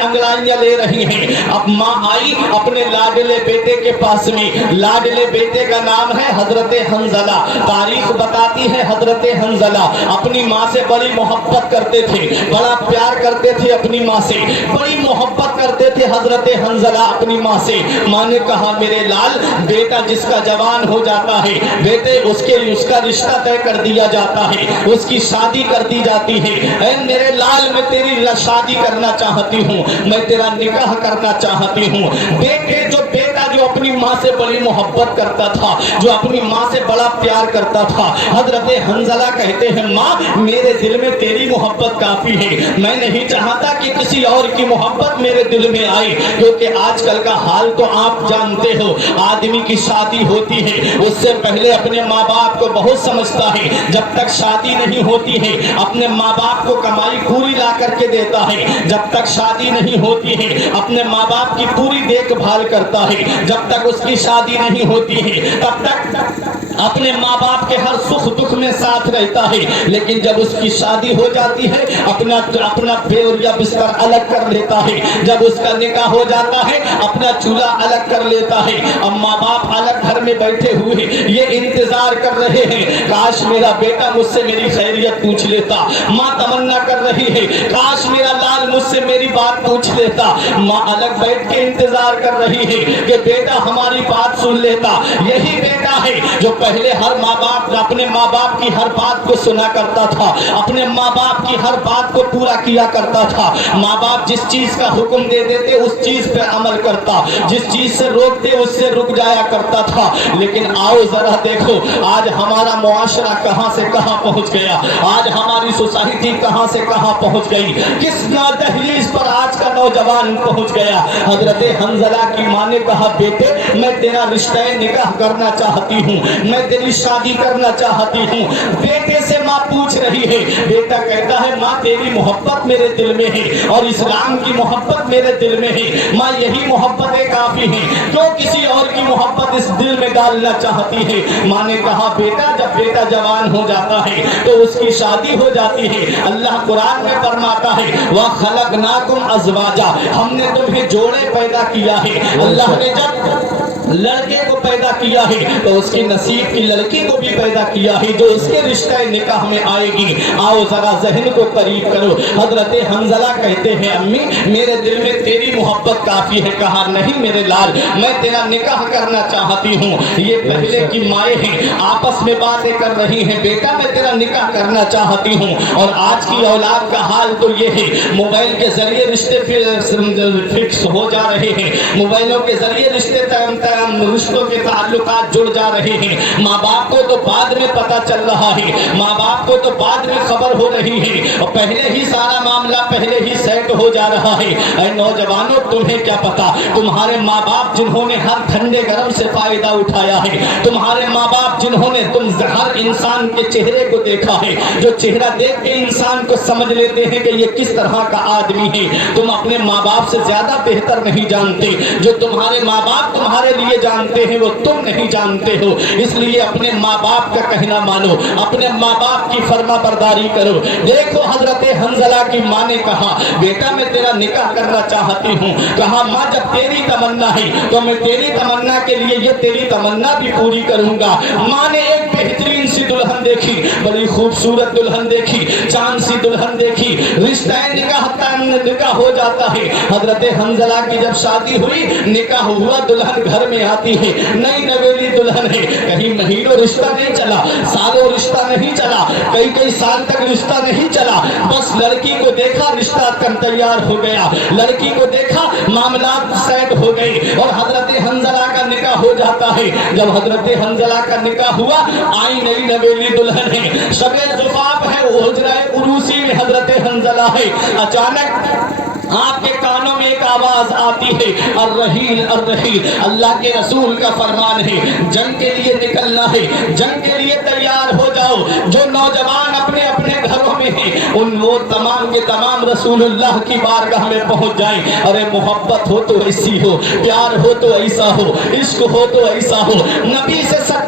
انگڑائیاں لے رہی ہیں. اب ماں آئی اپنے لاڈلے بیٹے کے پاس میں. لاڈلے بیٹے کا نام ہے حضرت حنظلہ. تاریخ بتاتی ہے حضرت حنظلہ اپنی ماں سے بڑی محبت کرتے تھے, بڑا پیار کرتے تھے اپنی ماں سے, بڑی محبت کرتے تھے حضرت حنظلہ اپنی ماں سے. ماں نے کہا میرے لال بیٹا جس کا جوان ہو جاتا ہے بیٹے اس کا رشتہ طے کر دیا جاتا ہے, اس کی شادی کر دی جاتی ہے. اے میرے لال میں تیری شادی کرنا چاہتی ہوں, میں تیرا نکاح کرنا چاہتی ہوں. بیٹا جو اپنی ماں سے بڑی محبت کرتا تھا, جو اپنی ماں سے بڑا پیار کرتا تھا, حضرت حنظلہ کہتے ہیں ماں میرے دل میں تیری محبت کافی ہے, میں نہیں چاہتا کہ کسی اور کی محبت میرے دل میں آئے. کیونکہ آج کل کا حال تو آپ جانتے ہو, آدمی کی شادی ہوتی ہے اس سے پہلے اپنے ماں باپ کو بہت سمجھتا ہے, جب تک شادی نہیں ہوتی ہے اپنے ماں باپ کو کمائی پوری لا کر کے دیتا ہے, جب تک شادی نہیں ہوتی ہے اپنے ماں باپ کی پوری دیکھ بھال کرتا ہے, جب تک اس کی شادی نہیں ہوتی ہے تب تک اپنے ماں باپ کے ہر سکھ دکھ میں ساتھ رہتا ہے. لیکن جب اس کی شادی ہو جاتی ہے اپنا بیر یا بستر الگ کر لیتا ہے, جب اس کا نکاح ہو جاتا ہے اپنا چولہا الگ کر لیتا ہے. اب ماں باپ الگ گھر میں بیٹھے ہوئے یہ انتظار کر رہے ہیں کاش میرا بیٹا مجھ سے میری خیریت پوچھ لیتا. ماں تمنا کر رہی ہے کاش میرا لال مجھ سے میری بات پوچھ لیتا. ماں الگ بیٹھ کے انتظار کر رہی ہے کہ بیٹا ہماری بات سن لیتا. یہی بیٹا ہے جو پہلے ہر ماں باپ اپنے ماں باپ کی ہر بات کو سنا کرتا تھا, اپنے ماں باپ کی ہر بات کو پورا کیا کرتا تھا. ماں باپ جس چیز کا حکم دے دیتے اس چیز پہ عمل کرتا, جس چیز سے روکتے اس سے رک جایا کرتا تھا. لیکن آؤ ذرا دیکھو آج ہمارا معاشرہ کہاں سے کہاں پہنچ گیا, آج ہماری سوسائٹی کہاں سے کہاں پہنچ گئی, کس دہلیز پر آج کا نوجوان پہنچ گیا. حضرت حنظلہ کی ماں نے کہا بیٹے میں تیرا رشتہ نکاح کرنا چاہتی ہوں, میں تیری شادی کرنا چاہتی ہوں. بیٹے سے ماں پوچھ رہی ہے, بیٹا کہتا ہے ماں تیری محبت میرے دل میں ہے اور اسلام کی محبت میرے دل میں ہے, ماں یہی محبتیں کافی ہیں, کیوں کسی اور کی محبت اس دل میں ڈالنا چاہتی ہے. ماں نے کہا بیٹا جب بیٹا جوان ہو جاتا ہے تو اس کی شادی ہو جاتی ہے. اللہ قرآن میں فرماتا ہے وَخَلَقْنَاكُمْ أَزْوَاجًا, ہم نے تمہیں جوڑے پیدا کیا ہے. اللہ نے جب لڑکے کو پیدا کیا ہے تو اس کی نصیب کی لڑکی کو بھی پیدا کیا ہے جو اس کے رشتہ نکاح میں آئے گی. آؤ ذرا ذہن کو قریب کرو. حضرت حنظلہ کہتے ہیں امی میرے دل میں تیری محبت کافی ہے. کہا نہیں میرے لال میں تیرا نکاح کرنا چاہتی ہوں. یہ پہلے کی مائیں ہیں آپس میں باتیں کر رہی ہیں, بیٹا میں تیرا نکاح کرنا چاہتی ہوں. اور آج کی اولاد کا حال تو یہ ہے موبائل کے ذریعے رشتے فکس ہو جا رہے ہیں, موبائلوں کے ذریعے رشتوں کے تعلقات جڑ جا رہے ہیں. ماں باپ کو تو بعد میں پتا چل رہا ہے, ماں باپ کو تو بعد میں خبر ہو رہی ہے, اور پہلے ہی سارا معاملہ پہلے ہی سیٹ ہو جا رہا ہے. اے نوجوانوں تمہیں کیا پتا, تمہارے ماں باپ جنہوں نے ہر ٹھنڈے گرم سے فائدہ اٹھایا ہے, تمہارے ماں باپ جنہوں نے تم ہر انسان کے چہرے کو دیکھا ہے, جو چہرہ دیکھ کے انسان کو سمجھ لیتے ہیں کہ یہ کس طرح کا آدمی ہے. تم اپنے ماں باپ سے زیادہ بہتر نہیں جانتے, جو تمہارے ماں باپ تمہارے لیے جانتے ہیں وہ تم نہیں جانتے ہو. اس لیے اپنے ماں باپ کا کہنا مانو, اپنے ماں باپ کی فرما برداری کرو. دیکھو حضرت حنظلہ کی ماں نے کہا بیٹا میں تیرا نکاح کرنا چاہتی ہوں. کہا ماں جب تیری تمنا ہے تو میں تیری تمنا کے لیے یہ تیری تمنا بھی پوری کروں گا. ماں نے ایک بہترین سی دلہن دیکھی, بڑی خوبصورت دلہن دیکھی, چاند سی دلہن دیکھی, رشتہ نکاح ہو جاتا ہے. حضرت حنظلہ کی جب شادی ہوئی نکاح ہوا, دلہن گھر میں آتی ہے, نئی نویلی دلہن ہے, کہیں مہینوں رشتہ نہیں چلا, سالوں رشتہ نہیں چلا, کئی سال تک رشتہ نہیں چلا, بس لڑکی کو دیکھا رشتہ تیار ہو گیا, لڑکی کو دیکھا معاملات سیٹ ہو گئے اور حضرت حنظلہ کا نکاح ہو جاتا ہے. جب حضرت حنظلہ کا نکاح ہوا آئی نئی نویلی دلہن ہے, شب زفاف ہے, حجرہ عروسی میں حضرت حنظلہ ہے. اچانک آپ کے کانوں میں ایک آواز آتی ہے الرحیل الرحیل. اللہ کے رسول کا فرمان ہے جنگ کے لیے نکلنا ہے, جنگ کے لیے تیار ہو جاؤ. جو نوجوان اپنے اپنے گھروں میں ہیں ان وہ تمام کے تمام رسول اللہ کی بارگاہ میں پہنچ جائیں. ارے محبت ہو تو ایسی ہو, پیار ہو تو ایسا ہو, عشق ہو تو ایسا ہو. نبی سے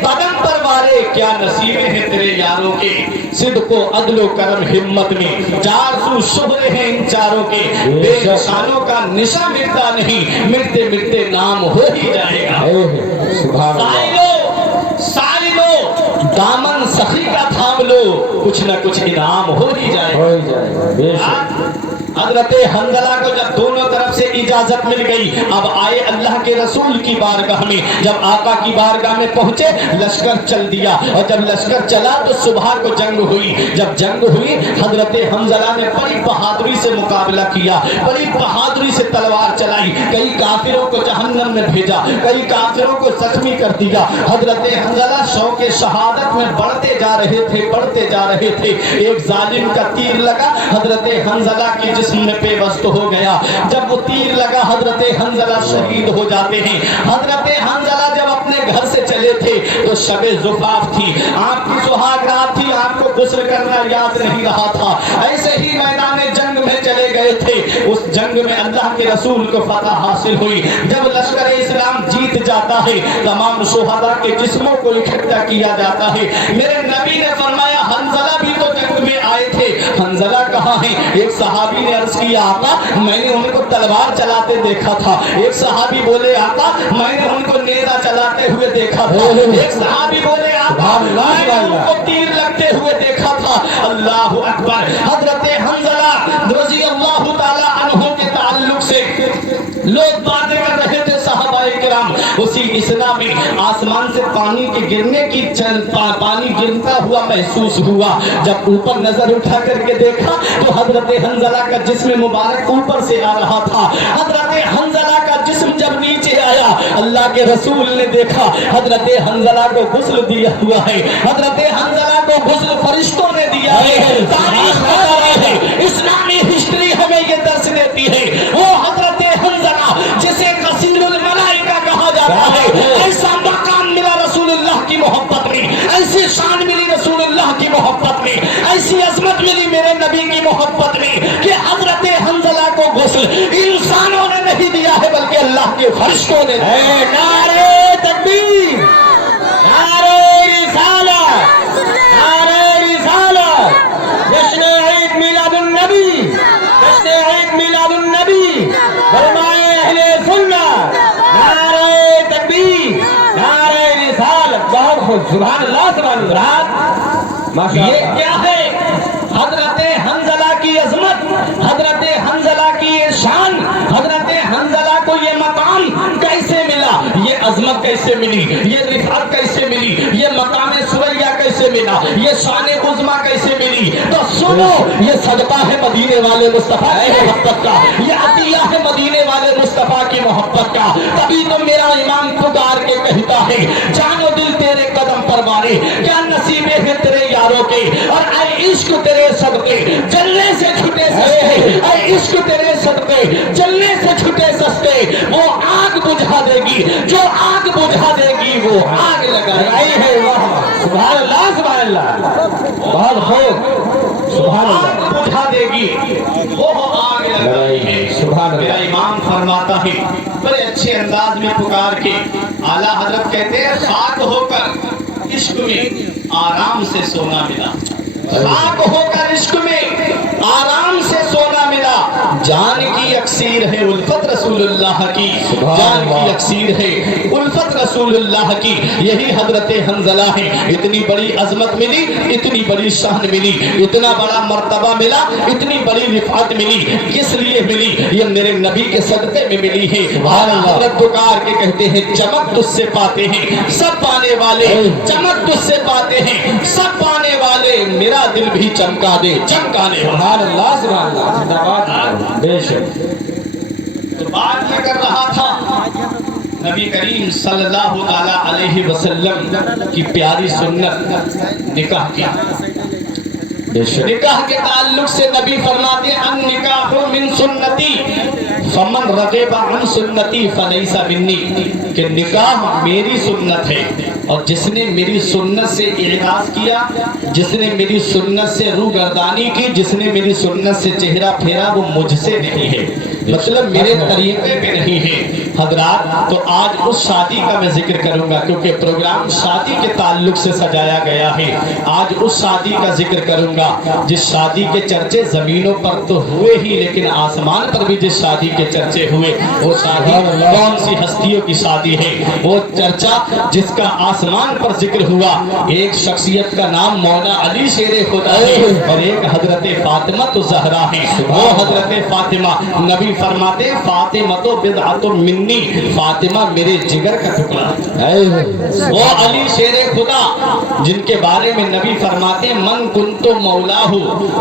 قدم پر وارے کیا نصیب ہیں تیرے یاروں کے صدق و عدل و کرم ہمت میں چار سو شہرے ہیں ان چاروں کے بے نشانوں کا نشاں مٹتا نہیں مرتے مرتے نام ہو ہی جائے گا سائلو دامن سخی کا تھام لو کچھ نہ کچھ انعام ہو ہی جائے گا حضرت حنظلہ کو جب دونوں طرف سے اجازت مل گئی اب آئے اللہ کے رسول کی بارگاہ میں جب آقا کی بارگاہ میں پہنچے لشکر چل دیا اور جب لشکر چلا تو صبح کو جنگ ہوئی جب جنگ ہوئی حضرت حنظلہ نے بڑی بہادری سے مقابلہ کیا بڑی بہادری سے تلوار چلائی کئی کافروں کو جہنم میں بھیجا کئی کافروں کو زخمی کر دیا حضرت حنظلہ شوق شہادت میں بڑھتے جا رہے تھے ایک ظالم کا تیر لگا حضرت حنظلہ کی جسم میں پیوست ہو گیا جب وہ تیر لگا حضرت حنظلہ شہید ہو جاتے ہیں حضرت حنظلہ جب اپنے گھر سے چلے تھے تو شب زفاف تھی آپ کی سہاگ رات تھی آپ کو غسل کرنا یاد نہیں رہا تھا ایسے ہی میدان جنگ میں چلے گئے تھے اس جنگ میں اللہ کے رسول کو فتح حاصل ہوئی جب لشکر اسلام جیت جاتا ہے تمام شہداء کے جسموں کو اکٹھا کیا جاتا ہے میرے نبی نے فرمایا حنظلہ بھی تو جنگ میں آئے تھے حنظلہ کہاں ہیں ایک صحابی نے عرض کیا آقا میں نے ان کو تلوار چلاتے دیکھا تھا ایک صحابی بولے آقا میں نے ان کو نیزہ چلاتے ہوئے دیکھا تھا ایک صحابی بولے آقا میں نے ان کو تیر لگتے ہوئے دیکھا تھا اللہ اکبر حضرت حنظلہ رضی اللہ تعالی عنہ کے تعلق سے لوگ باتیں کر رہے تھے صحابہ کرام اسی اسنا میں آسمان سے پانی کے گرنے کی پانی گرتا ہوا محسوس ہوا جب اوپر نظر اٹھا کر کے دیکھا تو حضرت حنظلہ کا جسم مبارک اوپر سے آ رہا تھا حضرت حنظلہ کا جسم جب نیچے آیا اللہ کے رسول نے دیکھا حضرت حنظلہ کو غسل دیا ہوا ہے حضرت حنظلہ کو غسل فرشتوں نے دیا ہے تاریخ بتا ہے اسلامی ہسٹری ہمیں یہ درس دیتی ہے وہ حضرت حنظلہ جسے غسیل الملائکہ کہا جاتا ہے ایسا مقام ملا رسول اللہ کی محبت میں ایسی شان ملی رسول اللہ کی محبت میں ایسی عظمت ملی میرے نبی کی محبت میں کہ حضرت حنظلہ کو غسل انسانوں نے نہیں دیا ہے بلکہ اللہ کے فرشتوں نے نعرہ تکبیر نعرہ رسالت نعرہ رسالت جشن عید میلاد النبی جشن عید میلاد النبی علماء اہل سنت نعرہ تکبیر نعرہ رسالت بہت خوب سبحان اللہ سبحان اللہ یہ کیا ہے حضرت حنظلہ کی عظمت حضرت حنظلہ کی شان حضرت حنظلہ کو یہ مقام کیسے ملا یہ عظمت کیسے ملی یہ رفعت کیسے ملی یہ مقام سویہ کیسے ملا یہ شان عظمی کیسے ملی تو سنو یہ صدقہ ہے مدینے والے مصطفیٰ کی محبت کا یہ عطیہ ہے مدینے والے مصطفیٰ کی محبت کا تبھی تو میرا امام پکار کے کہتا ہے جان و دل تیرے قدم پر مارے کیا نصیب ہے تیرے یاروں کے اور اے عشق تیرے صدقے جلنے سے چھٹے سستے اے عشق تیرے صدقے جلنے سے چھٹے سستے وہ آگ بجھا دے گی جو آگ بجھا دے گی وہ آگ لگائی ہے سبحان اللہ سبحان اللہ بہت خوب سبحان اللہ آگ بجھا دے گی وہ آگ لگائی ہے سبحان اللہ میرا امام فرماتا ہے بڑے اچھے انداز میں پکار کے اعلیٰ حضرت کہتے ہیں خاک ہو کر عشق میں آرام سے سونا ملا خاک ہو کر عشق میں آرام سے سونا ملا جان کی اکسیر ہے الفت رسول اللہ کی جان کی اکسیر ہے الفت رسول اللہ کی یہی حضرت حنظلہ ہے اتنی بڑی عظمت ملی اتنی بڑی شان ملی اتنا بڑا مرتبہ ملا اتنی بڑی رفعت ملی کس لیے ملی یہ میرے نبی کے صدقے میں ملی ہے حضرت پکار کے کہتے ہیں چمک تجھ سے پاتے ہیں سب پانے والے چمک تجھ سے پاتے ہیں سب پانے والے میرا دل بھی چمکا دے چمکانے سبحان اللہ سبحان اللہ بے شک تو بات یہ کر رہا تھا نبی کریم صلی اللہ علیہ وسلم کی پیاری سنت نکاح کی نکاح کے تعلق سے نبی فرماتے ہیں ان نکاح من سنتی فمن رغب عن سنتی فلیس منی کہ نکاح میری سنت ہے اور جس نے میری سنت سے اعراض کیا، جس نے میری سنت سے روگردانی کی، جس نے میری سنت سے چہرہ پھیرا، وہ مجھ سے نہیں ہے، مطلب میرے طریقے پہ نہیں ہے حضرات۔ تو آج اس شادی کا میں ذکر کروں گا کیونکہ پروگرام شادی کے تعلق سے سجایا گیا ہے۔ آج اس شادی کا ذکر کروں گا جس شادی کے چرچے زمینوں پر تو ہوئے ہی، لیکن آسمان پر بھی جس شادی کے چرچے ہوئے، وہ شادی کون سی ہستیوں کی شادی ہے؟ وہ چرچا جس کا آسمان پر ذکر ہوا، ایک شخصیت کا نام مولا علی شیر خدا ہے اور ایک حضرت فاطمہ الزہرا ہے۔ وہ حضرت فاطمہ، نبی فرماتے فاطمہ تو بضعۃ منی، فاطمہ میرے جگر کا ٹکڑا ہے۔ وہ علی شیر خدا جن کے بارے میں نبی فرماتے من کنت مولاہ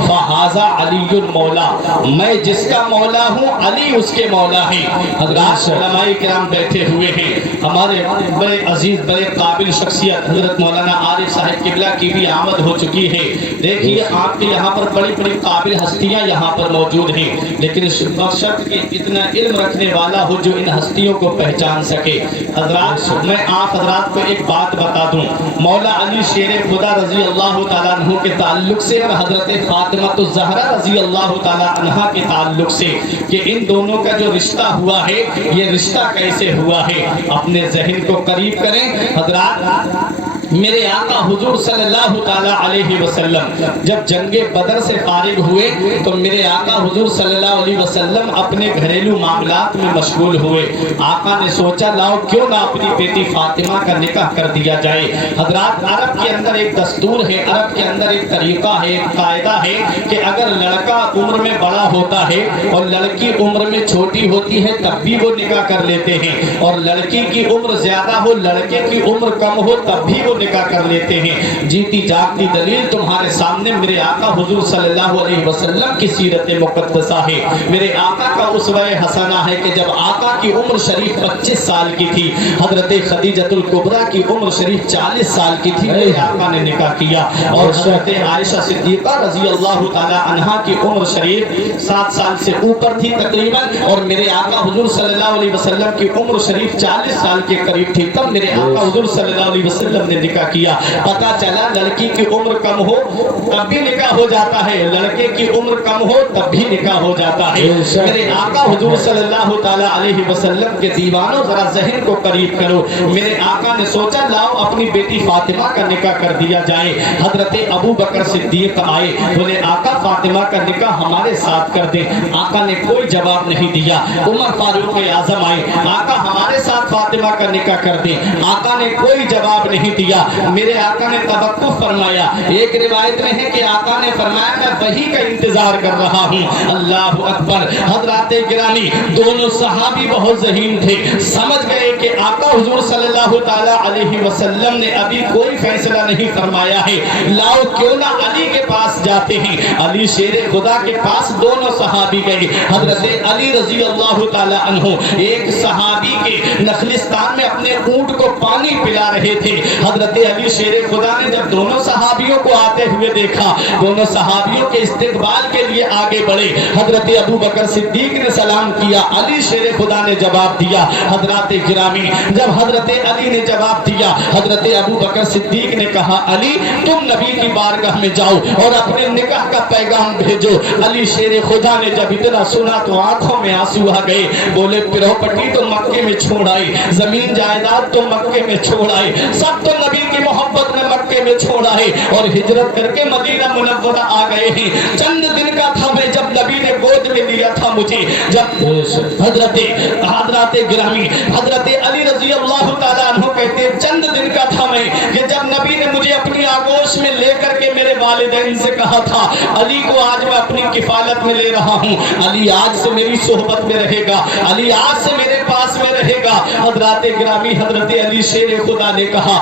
فہذا علی المولا، میں جس کا مولا ہوں علی اس کے مولا ہے۔ حضرات علماء کرام بیٹھے ہوئے ہیں، ہمارے بڑے عزیز بڑے قابل شخصیت حضرت مولانا عارف صاحب قبلہ کی بھی آمد ہو چکی ہے۔ دیکھیے آپ کے یہاں پر بڑی بڑی قابل ہستیاں یہاں پر موجود ہیں، لیکن اس شرط کہ اتنا علم رکھنے والا ہو جو ان ہستیوں کو پہچان سکے۔ حضرات میں آپ حضرات کو ایک بات بتا دوں، مولا علی شیر خدا رضی اللہ تعالیٰ عنہ کے تعلق سے اور حضرت فاطمہ الزہرا رضی اللہ تعالیٰ عنہا کے تعلق سے کہ ان دونوں کا جو رشتہ ہوا ہے، یہ رشتہ کیسے ہوا ہے، اپنے ذہن کو قریب کریں۔ حضرات میرے آقا حضور صلی اللہ تعالیٰ علیہ وسلم جب جنگ بدر سے فارغ ہوئے تو میرے آقا حضور صلی اللہ علیہ وسلم اپنے گھریلو معاملات میں مشغول ہوئے۔ آقا نے سوچا لاؤ کیوں نہ اپنی بیٹی فاطمہ کا نکاح کر دیا جائے۔ حضرات عرب کے اندر ایک دستور ہے، عرب کے اندر ایک طریقہ ہے، ایک قاعدہ ہے کہ اگر لڑکا عمر میں بڑا ہوتا ہے اور لڑکی عمر میں چھوٹی ہوتی ہے تب بھی وہ نکاح کر لیتے ہیں، اور لڑکی کی عمر زیادہ ہو لڑکے کی عمر کم ہو تب بھی وہ نکاح کر لیتے ہیں۔ جیتی جاگتی دلیل تمہارے سامنے میرے آقا حضور صلی اللہ علیہ وسلم کی سیرت مقدسہ ہے۔ میرے آقا کا اسوہ حسنہ ہے کہ جب آقا کی عمر شریف 25 سال کی تھی، حضرت خدیجہ الکبریٰ کی عمر شریف 40 سال کی تھی، میرے آقا نے نکاح کیا، اور حضرت عائشہ صدیقہ رضی اللہ تعالی عنہا کی عمر شریف 7 سال سے اوپر تھی تقریباً، اور میرے آقا حضور صلی اللہ علیہ وسلم کی عمر شریف 40 سال کے قریب تھی، تب میرے آقا حضور صلی اللہ علیہ وسلم نے نکاح کیا۔ پتا چلا لڑکی کی عمر کم ہو تب بھی نکاح ہو جاتا ہے، لڑکے کی عمر کم ہو تب بھی نکاح ہو جاتا ہے۔ میرے آقا حضور صلی اللہ تعالی علیہ وسلم کے دیوانوں ذرا ذہن کو قریب کرو، میرے آقا نے سوچا لاؤ اپنی بیٹی فاطمہ کا نکاح کر دیا جائے۔ حضرت ابو بکر صدیق آئے، بولے آقا فاطمہ کا نکاح ہمارے ساتھ کر دیں۔ آقا نے کوئی جواب نہیں دیا۔ عمر فاروق اعظم آئے، آقا ہمارے ساتھ فاطمہ کا نکاح کر دیں۔ آقا نے کوئی جواب نہیں دیا۔ میرے آقا نے توقف فرمایا۔ ایک روایت میں ہے کہ آقا نے فرمایا میں وحی کا انتظار کر رہا ہوں۔ اللہ اکبر۔ حضرات گرامی دونوں صحابی بہت ذہین تھے، سمجھ گئے کہ آقا حضور صلی اللہ تعالی علیہ وسلم نے ابھی کوئی فیصلہ نہیں فرمایا ہے، لاؤ کیوں نہ علی کے پاس جاتے ہیں۔ علی شیر خدا کے پاس دونوں صحابی گئے۔ حضرت علی رضی اللہ تعالی عنہ ایک صحابی کے نخلستان میں اپنے اونٹ کو پانی پلا رہے تھے۔ حضرت علی شیر خدا نے جب دونوں صحابیوں کو آتے ہوئے دیکھا، دونوں صحابیوں کے استقبال کے لیے آگے بڑھے۔ حضرت ابو بکر صدیق نے سلام کیا، علی شیر خدا نے جواب دیا۔ حضرات گرامی جب حضرت علی نے جواب دیا، حضرت ابو بکر صدیق نے کہا علی تم نبی کی بارگاہ میں جاؤ اور اپنے نکاح کا پیغام بھیجو۔ علی شیر خدا نے جب اتنا سنا تو آنکھوں میں آنسو آ گئے، بولے پراپرٹی تو مکے میں چھوڑ آئے، زمین جائیداد تو مکے میں چھوڑ آئے، سب تو نبی کی محبت میں مکے میں چھوڑا ہے اور ہجرت کر کے مدینہ منورہ آ گئے ہیں۔ چند دن کا تھا میں جب نبی نے گود میں لیا تھا مجھے، جب حضرات گرامی حضرت علی رضی اللہ تعالیٰ عنہ کہتے ہیں چند دن کا تھا میں کہ جب نبی نے مجھے اپنی آغوش میں لے کر کے میرے والدین سے کہا تھا علی کو آج میں اپنی کفالت میں لے رہا ہوں، علی آج سے میری صحبت میں رہے گا، علی آج سے میرے پاس میں رہے گا۔ حضرات گرامی حضرت علی شیر خدا نے کہا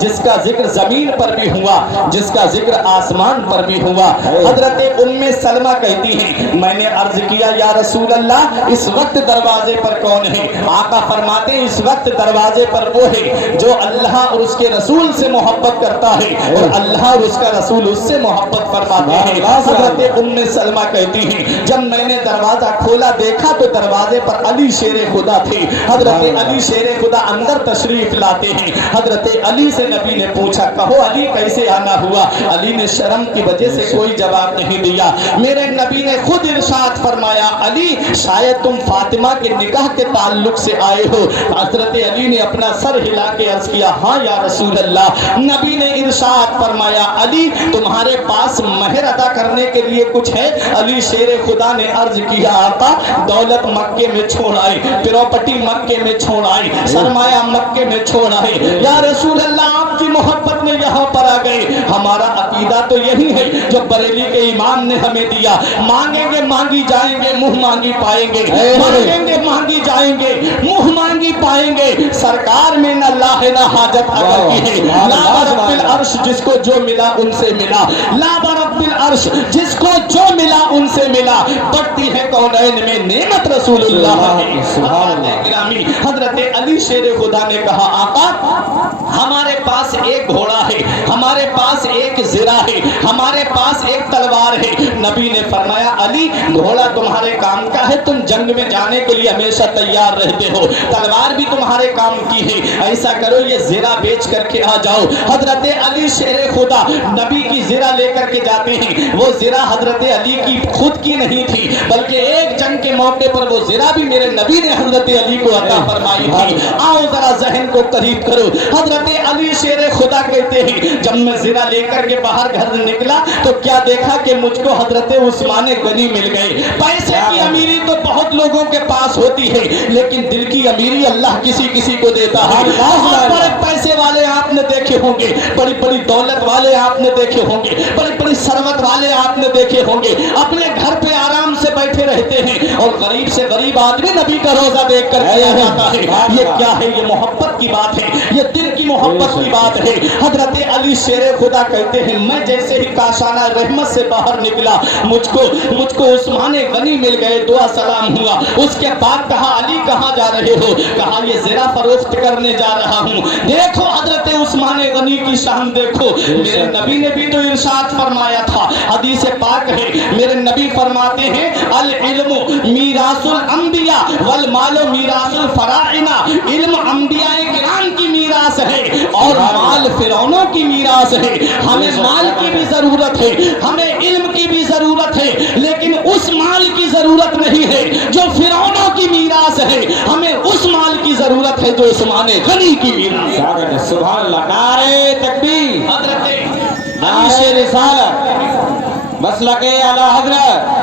جس کا ذکر زمین پر بھی ہوا، جس کا ذکر آسمان پر بھی ہوا۔ حضرت ام سلمہ کہتی ہیں میں نے عرض کیا یا رسول اللہ اس وقت دروازے پر کون ہے؟ آقا فرماتے ہیں اس وقت دروازے پر وہ ہے جو اللہ اور اس کے رسول سے محبت کرتا ہے اور اللہ اور اس کا رسول اس سے محبت فرماتے ہیں۔ حضرت ام سلمہ کہتی ہیں جب میں نے دروازہ کھولا دیکھا تو دروازے پر علی شیر خدا تھے۔ حضرت علی شیر خدا اندر تشریف لاتے ہیں۔ حضرت علی سے نبی نے پوچھا کہو علی کیسے آنا ہوا؟ علی نے شرم کی وجہ سے کوئی جواب نہیں دیا۔ میرے نبی نے خود ارشاد فرمایا علی شاید تم فاطمہ کے نکاح کے تعلق سے آئے ہو۔ حضرت علی نے اپنا سر ہلا کے عرض کیا ہاں یا رسول اللہ۔ نبی نے ارشاد فرمایا علی تمہارے پاس مہر ادا کرنے کے لیے کچھ ہے؟ علی شیر خدا نے عرض کیا آقا دولت مکے میں چھوڑ آئے، پراپرٹی مکے میں چھوڑ آئے، سرمایہ مکے میں چھوڑ آئے۔ یا رسول اللہ آپ کی محبت میں یہاں پر آ گئے۔ ہمارا عقیدہ تو یہی ہے جو بریلی کے امام نے ہمیں دیا، مانگیں گے مانگی جائیں گے، منہ مانگی پائیں گے، مانگیں گے مانگی جائیں گے، منہ مانگی پائیں گے۔ سرکار میں نہ لا ہے نہ حاجت اگر کی ہے۔ لا رب العرش جس کو جو ملا ان سے ملا، لا رب العرش جس کو جو ملا ان سے ملا، بڑھتی ہے کونین میں نعمت رسول اللہ ہے۔ گرامی حضرت علی شیر خدا نے کہا آقا ہمارے پاس ایک گھوڑا ہے، ہمارے پاس ایک زرہ ہے، ہمارے پاس ایک تلوار ہے۔ نبی نے فرمایا علی گھوڑا تمہارے کام کا ہے، تم جنگ میں جانے کے لیے ہمیشہ تیار رہتے ہو، تلوار بھی تمہارے کام کی ہے، ایسا کرو یہ زرہ بیچ کر کے آ جاؤ۔ حضرت علی شیر خدا نبی کی زرہ لے کر کے جاتے ہیں۔ وہ زرہ حضرت علی کی خود کی نہیں تھی بلکہ ایک جنگ کے موقع پر وہ زرہ بھی میرے نبی نے حضرت علی کو عطا فرمائی تھی۔ آؤ ذرا ذہن کو قریب کرو۔ حضرت علی شیر خدا کہتے ہیں جب میں زرہ لے کر کے باہر گھر نکلا تو کیا دیکھا کہ مجھ کو حضرت عثمان غنی مل گئے۔ پیسے کی امیری تو بہت لوگوں کے پاس ہوتی ہے لیکن دل کی امیری اللہ کسی کسی کو دیتا ہے۔ بہت بڑے پیسے والے آپ نے دیکھے ہوں گے، بڑی بڑی دولت والے آپ نے دیکھے ہوں گے، بڑی بڑی ثروت والے آپ نے دیکھے ہوں گے، اپنے گھر پہ آرام سے بیٹھے رہتے ہیں اور غریب سے غریب آدمی نبی کا روزہ دیکھ کر کے جاتا ہے۔ یہ کیا ہے؟ یہ محبت کی بات ہے، یہ دل کی محبت کی بات ہے۔ حضرت علی شیر خدا کہتے ہیں میں جیسے ہی کاشانہ رحمت سے باہر نکلا مجھ کو عثمان غنی مل گئے، دعا سلام ہوا۔ اس کے بعد کہا علی کہاں جا رہے ہو؟ کہا یہ زرہ فروخت کرنے جا رہا ہوں۔ دیکھو حضرت عثمان غنی کی شان دیکھو، میرے نبی نے بھی تو ارشاد فرمایا تھا، حدیث پاک ہے، میرے نبی فرماتے ہیں العلم میراث الانبیاء والمال میراث الفراعنہ۔ علم انبیاء کرام کی میراث ہے اور مال فرعونوں کی میراث ہے۔ ہمیں مال کی بھی ضرورت ہے، ہمیں علم کی بھی ضرورت ہے، لیکن اس مال کی ضرورت نہیں ہے جو فرعونوں کی میراث ہے، ہمیں اس مال کی ضرورت ہے جو عثمان غنی کی میراث ہے۔ سبحان اللہ، نعرہ تکبیر، حضرت نعرہ رسالت، مسلک اعلی حضرت۔